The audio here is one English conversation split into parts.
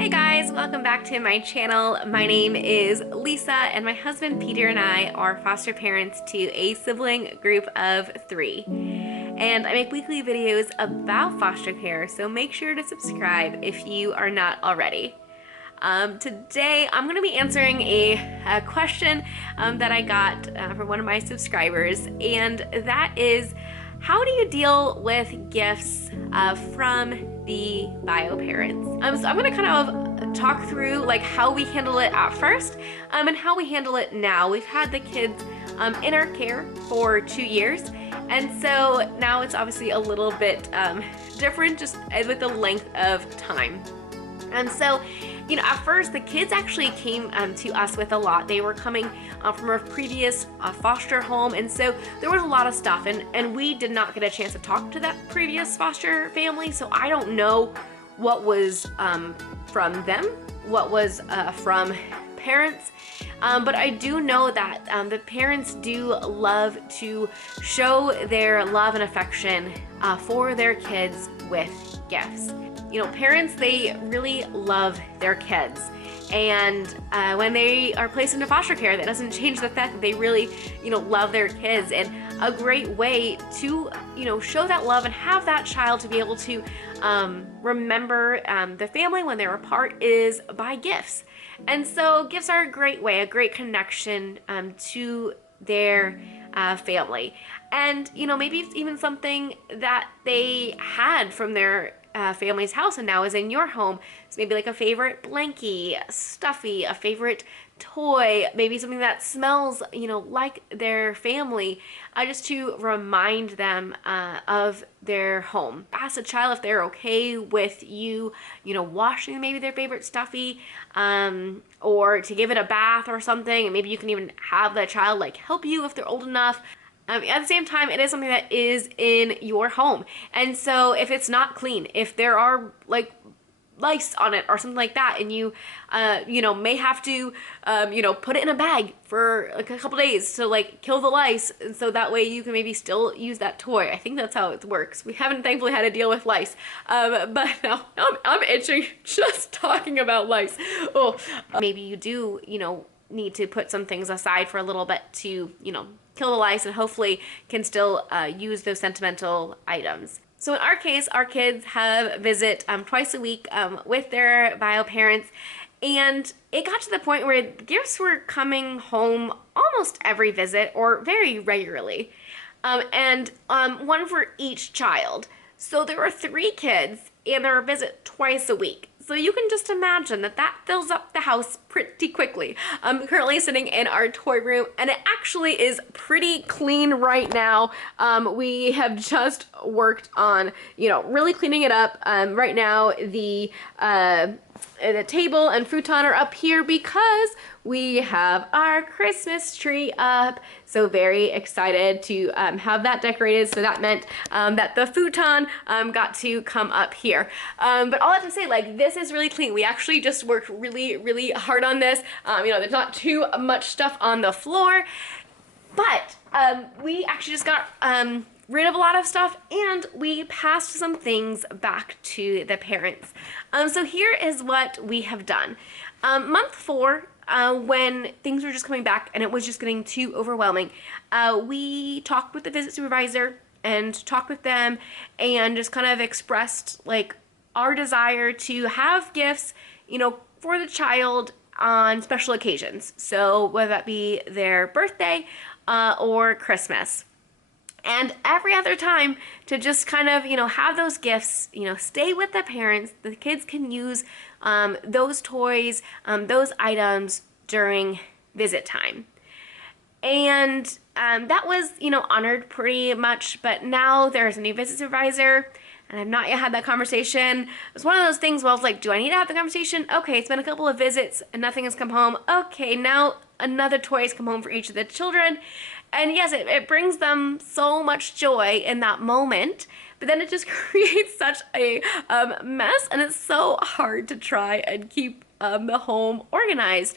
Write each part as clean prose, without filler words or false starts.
Hey guys, welcome back to my channel. My name is Lisa and my husband Peter and I are foster parents to a sibling group of 3. And I make weekly videos about foster care, so make sure to subscribe if you are not already. Today I'm going to be answering a question that I got from one of my subscribers, and that is, how do you deal with gifts from the bio parents? So I'm going to kind of talk through like how we handle it at first and how we handle it now. We've had the kids in our care for 2 years, and so now it's obviously a little bit different just with the length of time. And so, you know, at first the kids actually came to us with a lot. They were coming from a previous foster home, and so there was a lot of stuff, and we did not get a chance to talk to that previous foster family, so I don't know what was from them, what was from parents, but I do know that the parents do love to show their love and affection for their kids with gifts. You know, parents, they really love their kids, and when they are placed into foster care, that doesn't change the fact that they really, you know, love their kids. And a great way to, you know, show that love and have that child to be able to remember the family when they're apart is by gifts. And so gifts are a great way, a great connection to their family. And, you know, maybe it's even something that they had from their family's house and now is in your home. So maybe like a favorite blankie, stuffy, a favorite toy, maybe something that smells, you know, like their family, just to remind them of their home. Ask a child if they're okay with you, you know, washing maybe their favorite stuffy, or to give it a bath or something, and maybe you can even have that child like help you if they're old enough. At the same time, it is something that is in your home. And so if it's not clean, if there are like lice on it or something like that, and you, you know, may have to, you know, put it in a bag for like a couple days to like kill the lice. And so that way you can maybe still use that toy. I think that's how it works. We haven't thankfully had to deal with lice. But now I'm itching just talking about lice. Oh, maybe you do, you know, need to put some things aside for a little bit to, you know, kill the lice, and hopefully can still use those sentimental items. So in our case, our kids have visit twice a week with their bio parents, and it got to the point where gifts were coming home almost every visit or very regularly, and one for each child. So there were 3 kids, and there were a visit twice a week. So you can just imagine that that fills up the house pretty quickly. I'm currently sitting in our toy room, and it actually is pretty clean right now. We have just worked on, you know, really cleaning it up. Right now, the table and futon are up here because we have our Christmas tree up. So very excited to have that decorated. So that meant that the futon got to come up here. But all I have to say, like, this is really clean. We actually just worked really, really hard on this. You know, there's not too much stuff on the floor, but we actually just got rid of a lot of stuff, and we passed some things back to the parents. So here is what we have done. Month 4, when things were just coming back and it was just getting too overwhelming, we talked with the visit supervisor and talked with them and just kind of expressed like our desire to have gifts, you know, for the child on special occasions. So whether that be their birthday or Christmas. And every other time to just kind of, you know, have those gifts, you know, stay with the parents. The kids can use those toys, those items during visit time. And that was, you know, honored pretty much. But now there's a new visit supervisor, and I've not yet had that conversation. It's one of those things where I was like, do I need to have the conversation? Okay, it's been a couple of visits and nothing has come home. Okay, now another toy has come home for each of the children. And yes, it brings them so much joy in that moment, but then it just creates such a mess, and it's so hard to try and keep the home organized.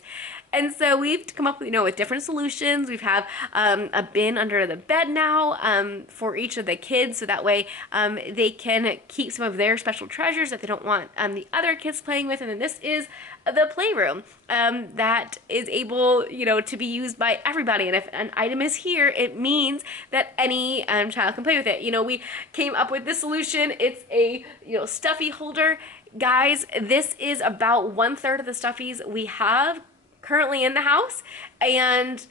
And so we've come up with, with different solutions. We've have a bin under the bed now for each of the kids, so that way they can keep some of their special treasures that they don't want the other kids playing with. And then this is the playroom that is able, to be used by everybody. And if an item is here, it means that any child can play with it. We came up with this solution. It's a, stuffy holder. Guys, this is about 1/3 of the stuffies we have currently in the house, and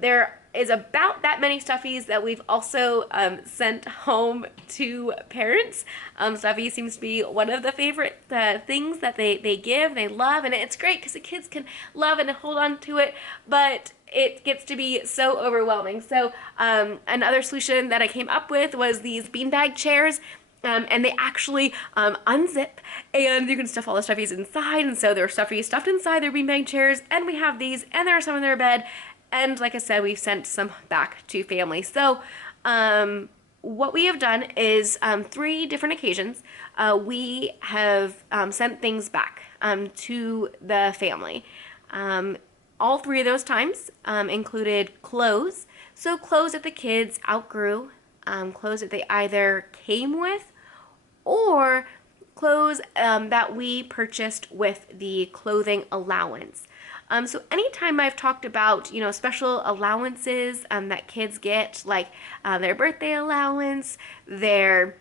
there is about that many stuffies that we've also sent home to parents. Stuffy seems to be one of the favorite things that they give, they love, and it's great because the kids can love and hold on to it, but it gets to be so overwhelming. So another solution that I came up with was these beanbag chairs. And they actually unzip, and you can stuff all the stuffies inside, and so there are stuffies stuffed inside their beanbag chairs, and we have these, and there are some in their bed, and like I said, we've sent some back to family. So what we have done is 3 different occasions we have sent things back to the family. All 3 of those times included clothes, so clothes that the kids outgrew, clothes that they either came with or clothes that we purchased with the clothing allowance. So anytime I've talked about, special allowances that kids get, like their birthday allowance, their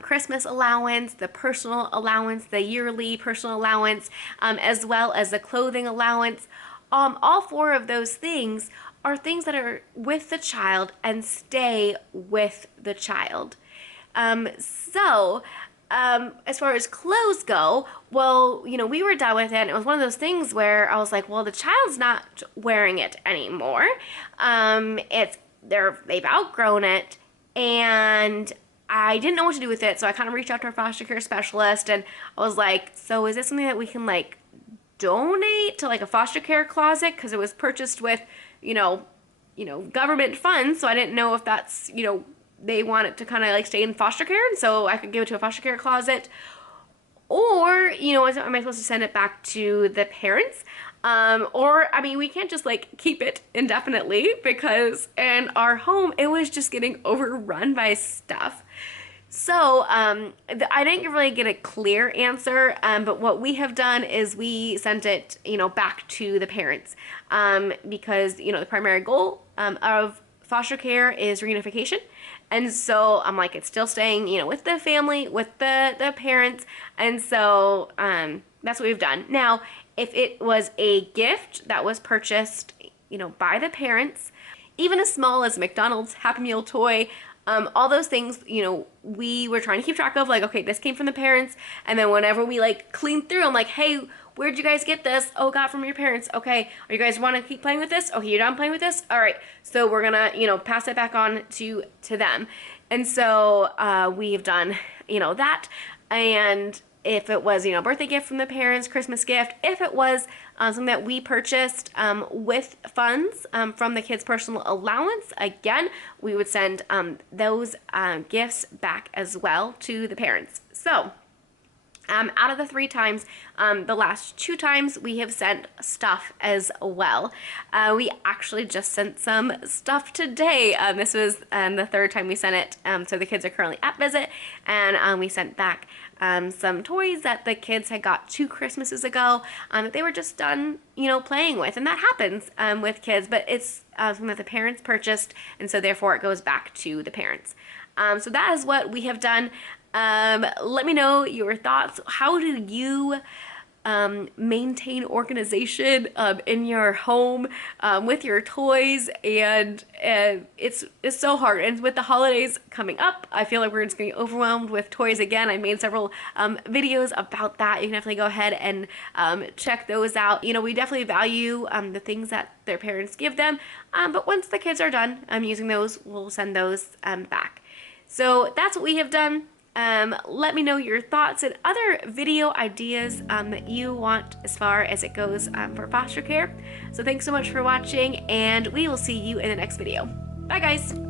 Christmas allowance, the personal allowance, the yearly personal allowance, as well as the clothing allowance, all 4 of those things are things that are with the child and stay with the child. As far as clothes go, well, we were done with it, and it was one of those things where I was like, well, the child's not wearing it anymore. They've outgrown it, and I didn't know what to do with it, so I kind of reached out to our foster care specialist, and I was like, so is this something that we can, donate to, a foster care closet? Because it was purchased with, government funds, so I didn't know if that's, they want it to kind of stay in foster care, and so I could give it to a foster care closet, or am I supposed to send it back to the parents? We can't just keep it indefinitely, because in our home it was just getting overrun by stuff. So I didn't really get a clear answer, but what we have done is we sent it, back to the parents, because, the primary goal of foster care is reunification. And so I'm like, it's still staying, with the family, with the parents. And so that's what we've done. Now, if it was a gift that was purchased, by the parents, even as small as McDonald's Happy Meal toy, all those things, we were trying to keep track of, okay, this came from the parents. And then whenever we clean through, I'm like, hey, where'd you guys get this? Oh, got from your parents. Okay, are you guys want to keep playing with this? Okay, you're done playing with this? All right, so we're gonna, pass it back on to them. And so we've done, that. And if it was, birthday gift from the parents, Christmas gift, if it was something that we purchased with funds from the kids' personal allowance, again, we would send those gifts back as well to the parents. So out of the 3 times, the last 2 times we have sent stuff as well. We actually just sent some stuff today. This was the 3rd time we sent it. So the kids are currently at visit, and we sent back some toys that the kids had got 2 Christmases ago that they were just done, playing with. And that happens with kids, but it's something that the parents purchased, and so therefore it goes back to the parents. So that is what we have done. Let me know your thoughts. How do you maintain organization in your home with your toys? And it's so hard. And with the holidays coming up, I feel like we're just getting overwhelmed with toys again. I made several videos about that. You can definitely go ahead and check those out. We definitely value the things that their parents give them, but once the kids are done using those, we'll send those back. So that's what we have done. Let me know your thoughts and other video ideas that you want as far as it goes for foster care. So thanks so much for watching, and we will see you in the next video. Bye guys!